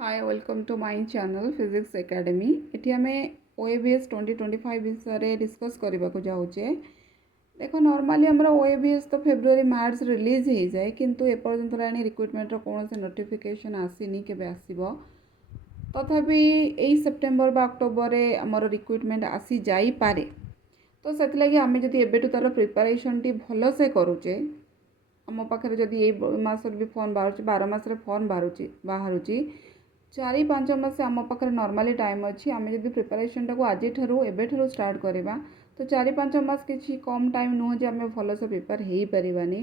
Hi welcome to my channel physics academy at आम OABS 2025 विषय discuss करने को जाऊे। देख नॉर्मली आम ओएबीएस तो फेब्रुआरी मार्च रिलीज हो जाए किंतु एपर्यंत लाणी रिक्रुटमेंट कौन से नोटिफिकेशन आसीनी केबे आसीबो तथापि यही सेप्टेम्बर बा अक्टोबर आमर रिक्रुटमेंट आसी जाई पारे। तो से लगी आम जब एबेठू तार प्रिपारेसन टी भल से करुचे आम पाखे जब ये मस भी फॉर्म बाहर 12 मास फॉर्म बाहर 4-5 मास आम पाखे नॉर्मली टाइम अच्छी आम जब प्रिपारेसन टाक आज एबेठू स्टार्ट करवा तो 4-5 मास किसी कम टाइम नुह जे आम भल से प्रिपेयर हो पारानी।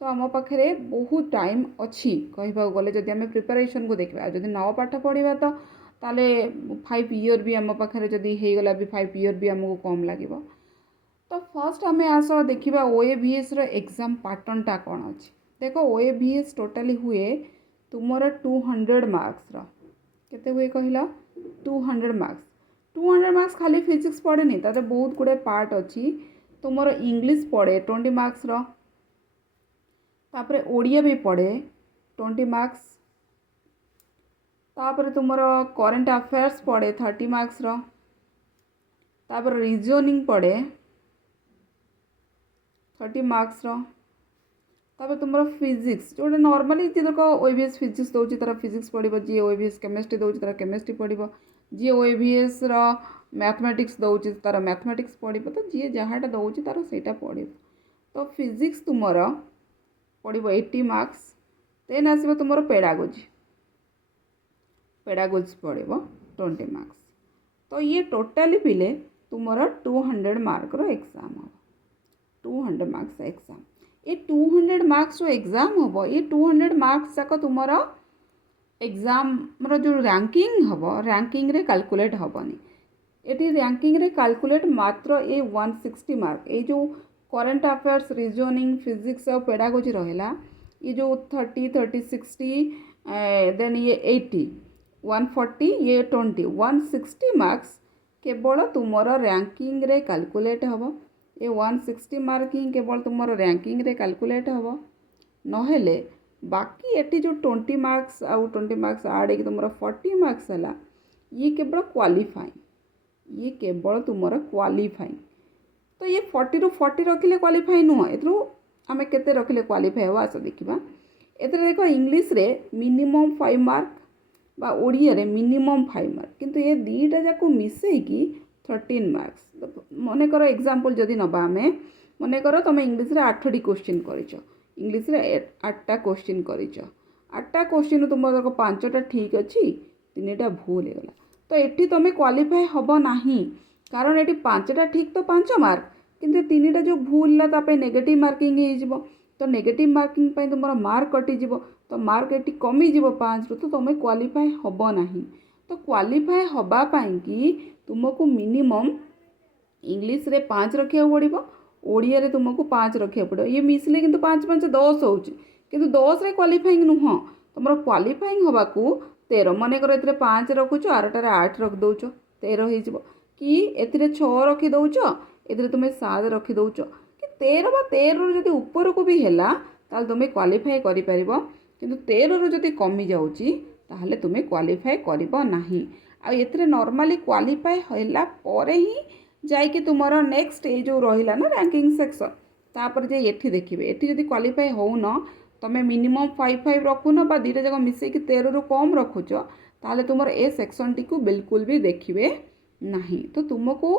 तो आम पाखे बहुत टाइम अच्छी कहवा गले जब आम प्रिपारेसन को देखा जब न पाठ पढ़ा तो ताले 5 ईयर भी आम पाखे जब होगला भी 5 ईयर भी आमको कम लगे। तो फर्स्ट आम आस देखा ओएबीएस एग्जाम पैटर्न टा कौन अच्छी। देख ओएबीएस टोटाली हुए तुमर 200 मार्क्स केते हुए कहला 200 मार्क्स 200 मार्क्स खाली फिजिक्स पढ़े नहीं ताते बहुत गुड़े पार्ट अच्छी। तुमर इंग्लिश पढ़े 20 मार्क्स तापरे ओडिया भी पढ़े 20 मार्क्स तापरे तुमर करेंट अफेयर्स पढ़े 30 मार्क्स तापर रीजनिंग पढ़े 30 मार्क्स तापर तुम फिजिक्स जो नॉर्मली जी देख ओएबीएस फिजिक्स दूसरी तार फिजिक्स पढ़ो जी ओएबीएस केमिस्ट्री दूसरी तार केमिस्ट्री पढ़ो जी ओएबीएस मैथमेटिक्स दूसरी तार मैथमेटिक्स पढ़ो तो जी जहाँटा दूसरी तार सेटा पढ़ो। तो फिजिक्स तुम पढ़ो 80 मार्क्स देन आसो तुम पेडागोजी पढ़ो 20 मार्क्स। तो ये टोटाली पिले तुम 200 मार्क एग्जाम हम 200 मार्क्स एग्जाम ये 200 मार्क्स एग्जाम हम ये 200 मार्क्स जाक तुम एग्जाम जो रैंकिंग हम रैंकिंग रे कैलकुलेट हेनी ये रैंकिंग रे कैलकुलेट मात्र ये 160 मार्क ये जो करेंट अफेयर्स रीजनिंग फिजिक्स और पेडागोजी रहा ये जो 30 30 60 देन ये 80 140 ये 20 160 मार्क्स केवल तुम रैंकिंग रे कैलकुलेट हम ये 160 मार्क ही केवल तुम रैंकिंग रे कैलकुलेट हम नहेले बाकी एटी जो 20 मार्क्स आउ 20 मार्क्स आड हो तुम 40 मार्क्स है ये केवल क्वालिफाइंग ये केवल तुम क्वालिफाइंग। तो ये 40 ରୁ 40 रखिले क्वालिफाई नुह ए आम के रखिले क्वालिफाई हम आस देखा ए देख इंग्लीश रे मिनिमम 5 मार्क बा ओडिया रे मिनिमम 5 मार्क किंतु ये दीटा जाक मिसेकी 13 मार्क्स। मन कर एग्जांपल जदि नबा आम मन कर तुम इंग्लीश रे 8टी क्वेश्चन कर इंग्लीश रे 8टा क्वेश्चन कर 8टा क्वेश्चन तुम 5टा ठीक अच्छी 3टा भूल होगा तो ये तुम क्वालिफाई हम ना कारण ये 5टा ठीक तो 5 मार्क किंतु 3टा जो भूल है नेगेटिव मार्किंग हो तो नेगेटिव मार्किंग तुम मार्क कटिज तो मार्क ये कमिज 5 रु तो तुम क्वालिफाई हम ना। तो क्वालिफाई हवापाई कि तुमको मिनिमम इंग्लीश रे 5 रखा पड़ो ओडिया रे तुमको 5 रखा पड़ो ये मिसले कि 5 5 10 हो 10 रे क्वालिफाइंग नुह तुम क्वालिफाइंग हवा को 13 मन कर ए 5 रखुच आरटार 8 रख दौच 13 हो कि ए 6 रखी दौच ए तुम 7 रखी दौच कि 13 बा 13 जब ऊपर को भी है तुम क्वालिफाई कर 13 रु जब कमी जाऊँगी ताहले तुम्हें क्वालिफाई करना आ नॉर्मली क्वालिफाई होला परे ही जाइए तुम नेक्स्ट ये जो रहा ना रैंकिंग सेक्शन तापर जे ये देखिए ये जब क्वालिफाई होन तुम मिनिमम 5 रखुन बा दीटा जाक मिसेक 13 रु कम रखुच ताहले तुम ए सेक्शन टी को बिल्कुल भी देखिए ना। तो तुमको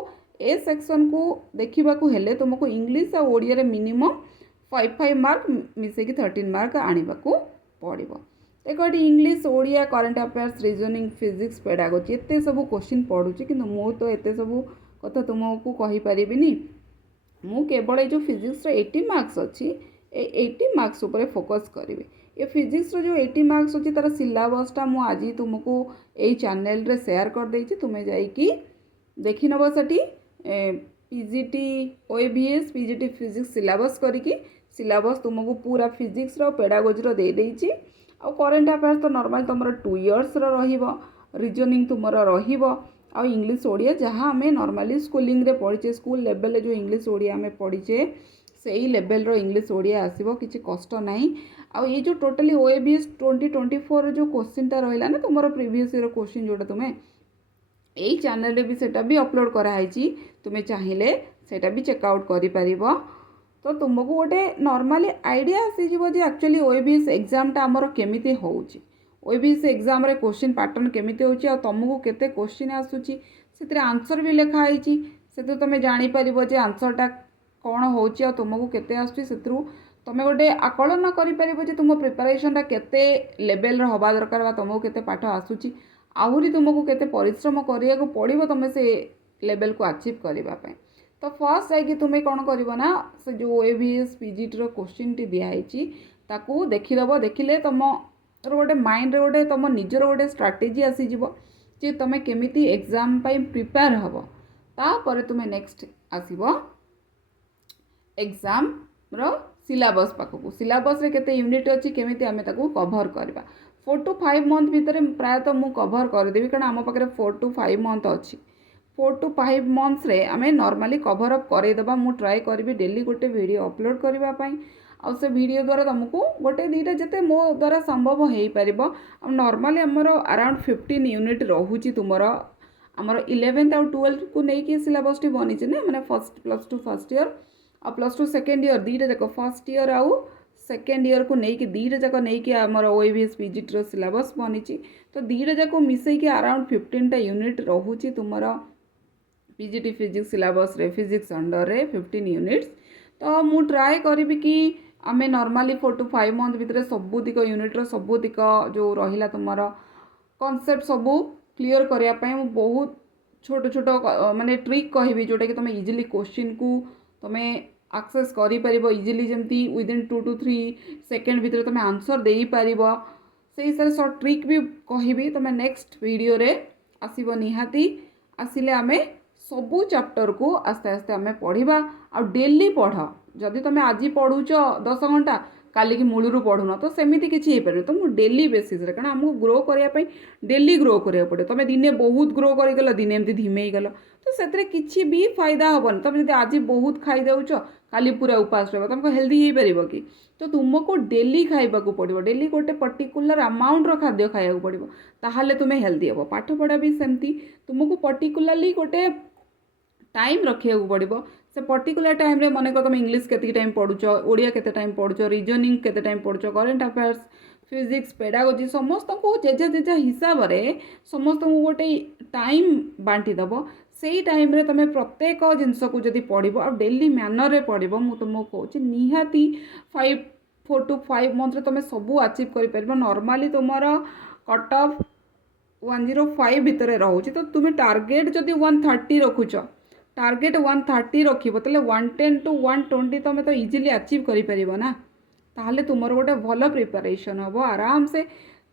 ए सेक्शन को देखा हेले तुमको इंग्लीश और ओडिया रे मिनिमम 5 मार्क मिसेक 13 मार्क आने को पड़ो। देख ये English Odia current affairs reasoning physics pedagogy एत सब क्वेश्चन पढ़ुची कि मु तो एत सब कथा तुमको कहीपरि मु केवल जो फिजिक्स 80 मार्क्स अच्छी 80 मार्क्स उपर फोकस करी ये फिजिक्स जो 80 मार्क्स अच्छी तार सिलेबसटा मु आज तुमको यही चैनल रे शेयर कर देछि तुम्हें जाइकी देखि नब सेठी पीजीटी ओएबीएस पीजीटी फिजिक्स सिलेबस करिकी सिलेबस तुमको पूरा फिजिक्स पेडागोजी दे देछि आ करेंट अफेयर्स तो नॉर्मल तुम 2 इयर्स रीजनिंग तुम आ इंग्लीश ओडिया जहाँ आम नॉर्मली स्कूलिंग रे पढ़ीचे स्कूल लेवल जो इंग्लीश ओडिया आम पढ़ीचे सेई लेवल रो इंग्लिश ओडिया आसीबो किछि कष्ट नाही। आ ये जो टोटली OABS 2024 जो क्वेश्चनटा रहिला ना तुमरो प्रीवियस ईयर क्वेश्चन जोटा तुमे यही चैनल भी सेटा भी अपलोड कराई तुम्हें चाहिए सेटा भी चेकआउट कर तो तुमको गोटे नॉर्मली आइडिया आसीजिवो जे एक्चुअली OABS एग्जामटा आमर केमिति होउची OABS एग्जाम रे क्वेश्चन पैटर्न केमिति होउची आ तुमको केते क्वेश्चन आसुची सेतरे आंसर भी लिखा आइची सेतु तुमे जानि परिबो जे आंसरटा कोन होउची आ तुमको केते आसुची सेतरु तुमे गोटे आकलन करि परिबो जे तुम प्रिपरेशनटा केते लेवल रे होबा दरकार बा तुमको केते पाठ आसुची आहरी तुमको केते परिश्रम करिया को पड़िबो तुमे से लेवल को अचीव करिबा पय। तो फर्स्ट जाइए तुम्हें कौन कर ना से जो OABS PGT रो क्वेश्चन टी दिखाई ताकू देखीदेव देखिले तुम गोटे माइंड रे गोटे तुम निजर गोटे स्ट्राटेजी आसीजिव जे तुम केमिति एग्जाम पाई प्रिपेयर हब तापर तुम्हें नेक्स्ट आसीबो एग्जाम रो सिलेबस पाखकू सिलेबस रे केते यूनिट अछि केमिति आमे ताकू कवर करबा 4 to 5 मंथ भितर प्रायतः मु कवर कर देबी कारण आम पाखरे 4 to 5 मंथ अछि 4 to 5 मंथ्स रे आमे नॉर्मली कवर अप करे देबा मु ट्राई करबी डेली गोटे वीडियो अपलोड करबा पई आ से वीडियो द्वारा तुमको गोटे दीटा जते मो द्वारा संभव हेई परिबो आ नॉर्मली हमरो अराउंड 15 यूनिट रहूची तुमरो हमरो 11th और 12th को नै के सिलेबस टी बनी छै ने माने फर्स्ट प्लस 2 फर्स्ट ईयर और प्लस 2 सेकंड ईयर दीटा जको फर्स्ट ईयर आउ सेकेंड ईयर को नहीं कि दीटा जाक नहीं कि आमर OABS PGT रो सिलेबस बनी तो दीटा जाक मिसई के अराउंड 15टा यूनिट रहूची तुमरा PGT फिजिक्स सिलेबस रे फिजिक्स अंडर रे 15 यूनिट्स तो मु ट्राई करी कि आमे नॉर्मली 4 to 5 मंथ भितर सबुतिक यूनिट रो सबुतिक जो रहिला तुमरा कांसेप्ट सबु क्लियर करिया पय मु बहुत छोट छोट माने ट्रिक कहबी जोटा कि तुम इजीली क्वेश्चन को तुम एक्सेस करि परिबो इजीली जमती विदिन 2 to 3 सेकंड भितर तुम आंसर देई परिबो सेही सारे शॉर्ट ट्रिक भी कहबी तुम नेक्स्ट वीडियो रे आसीबो निहाती आसिले आमे सबू चैप्टर को आस्ते आस्ते आमे पढ़िबा आ डेली पढ़ जदि तुम आज पढ़ुच 10 घंटा काली की मूलरू पढ़ुन तो सेमिति किछि हे परबे तुम डेली बेसिस रे कारण हमको ग्रो करिया पई डेली ग्रो करिया पड़े तुम दिने बहुत ग्रो करि गलो दिने एमती धीमे गलो तो सेतरे किछि भी फायदा हबन तुम जदि आज बहुत खाई देउछ काली पूरा उपास रहबो तुमको हेल्दी हे परिबो कि तो तुमको डेली खाइबा को पड़िबो डेली गोटे पर्टिकुलर अमाउंट रो खाद्य खाइया को पड़िबो ताहाले तुमे हेल्दी हबो पाठ पढ़ा भी सेमती तुमको पर्टिकुलरली गोटे टाइम रखिया को पड़िबो से पर्टिकुलर टाइम रे मने को तुम इंग्लिश केते टाइम पढुछ ओडिया केते टाइम पढुछ रीजनिंग केते टाइम पढुछ करंट अफेयर्स फिजिक्स पेडागोजी समस्त को जेजा जेजा हिसाब रे समस्त को गोटे टाइम बांटी दबो सेही टाइम रे तुम प्रत्येक जिनस को जदि पढ़िबो और डेली मैनर रे पढ़िबो मु तुमको कहूची निहाती 4 to 5 मंथ रे तुम सबू अचीव करि परबो नॉर्मली तुमरो कट ऑफ 105 भितर रहउची तो तुम टारगेट जदि 130 रखुछ टारगेट 130 रखिबो तले 110 to 120 तुम तो इजीली अचीव करि परिबो ना ताहले तुमरो गोटे भलो प्रिपरेशन हबो आराम से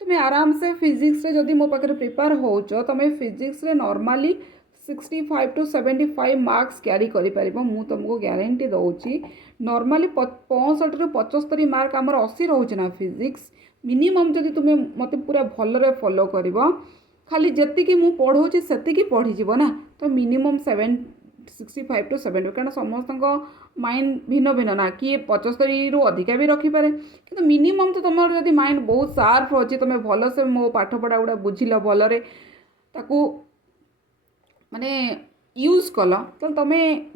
तुम आराम से फिजिक्स रे जदि मो पाखरे प्रिपेयर होउछ तुम फिजिक्स रे नॉर्मली 65 to 75 मार्क्स क्यारी करि परिबो मु तुमको ग्यारंटी दउची नॉर्मली 65 रु 75 मार्क हमर 80 रहउछ ना फिजिक्स मिनिमम जदि तुम मते पूरा भलो रे फॉलो करिवो खाली जति कि मु पढौची सेति कि पढि जिवो ना तो मिनिमम 65 to 70 कारण समस्त माइंड भिन्न भिन्न ना किए 75 रु अधिका भी रखिपारे कि मिनिमम तो तुम जदि माइंड बहुत शार्प अच्छे तुम भल से मो पाठ पढ़ा गुड़ा बुझिल भलरे ताकू माने यूज कल तो तुम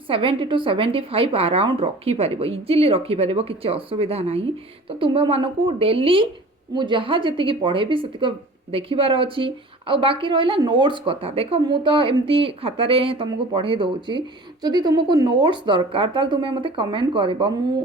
70 to 75 अराउंड रखिपार इजिली रखिपार किसी असुविधा ना तो तुम मानक डेली मु जहाँ जी पढ़ेबी से देखिबार अच्छी आ बाकी रहा नोट्स कथा देख मु तो एमती खातार तुमको पढ़े दूची जदि तुमको नोट्स दरकार ताल तुम्हें मते कमेंट कर मु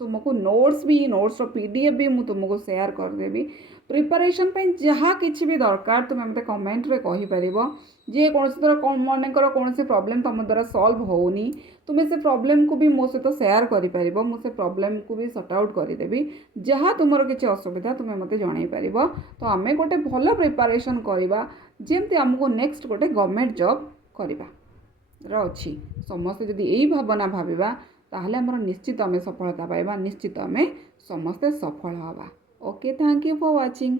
तुमको नोट्स PDF भी मुझे तुमको शेयर करदेवी प्रिपरेशन पे जहाँ किसी भी दरकार तुम्हें मते कमेंट रे कहि परिबो जे कौन तरह मनकर कौन प्रॉब्लम तुम द्वारा सॉल्व होनी तुम्हें से प्रॉब्लम को भी मो सहित शेयर करि परिबो मु से प्रॉब्लम को भी सॉर्ट आउट करदेवी जहाँ तुमर किसी असुविधा तुम्हें मते जणाई परिबो तो आमे गोटे भलो प्रिपरेशन करबा जेमती हमको नेक्स्ट गोटे गवर्नमेंट जॉब करबा अच्छी समस्ते जदि यही भावना भाविबा ताहले हमर निश्चित आमे सफलता पाइबा निश्चित आमे समस्ते सफल हवा okay thank you for watching.